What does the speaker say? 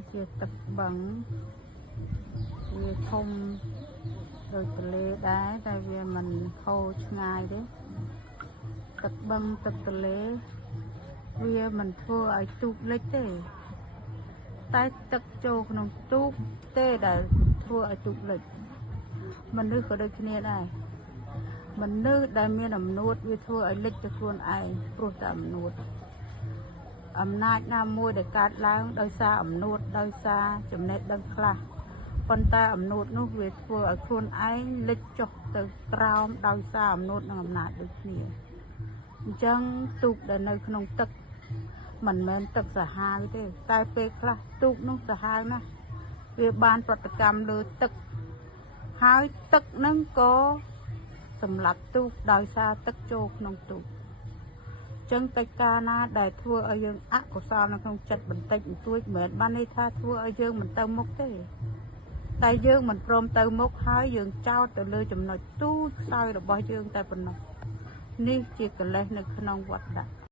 នេះជាទឹកបឹងវាធំដូចទន្លេដែរតែវាមិនហូរឆ្ងាយទេទឹកបឹងទឹកទន្លេវាមិនធ្វើឲ្យទូកលិចទេតែទឹកចូលក្នុងទូកទេដែលធ្វើឲ្យទូកលិចមនុស្សក៏ដូចគ្នាដែរមនុស្សដែលមានអំនួតវាធ្វើឲ្យលិចទៅខ្លួនឯងព្រោះតែអំនួតអំណាចណាមួយដែលកើតឡើងដោយសារអំនួតដោយសារចំណេះដឹងខ្លះប៉ុន្តែអំនួតនោះវាធ្វើឲ្យខ្លួនឯងលិចចុះទៅក្រោមដោយសារអំនួតនិងអំណាចដូចគ្នាអញ្ចឹងទូកដែលនៅក្នុងទឹកមិនមែនទឹកសាហាវទេតែពេលខ្លះទូកនោះសាហាវណាស់វាបានប្រតិកម្មលើទឹកហើយទឹកនឹងក៏សម្លាប់ទូកដោយសារទឹកចូលក្នុងទូកចឹងកិច្ចការណាដែលធ្វើឲ្យយើងអកុសលនៅក្នុងចិត្តបន្តិចបន្តួចមិនមែនបានន័យថាធ្វើឲ្យយើងមិនទៅមុខទេតែយើងមិនព្រមទៅមុខហើយយើងចោទទៅលើចំណុចទូចខ្សោយរបស់យើងតែប៉ុណ្ណោះនេះជាកិលេសនៅក្នុងវត្តដាក់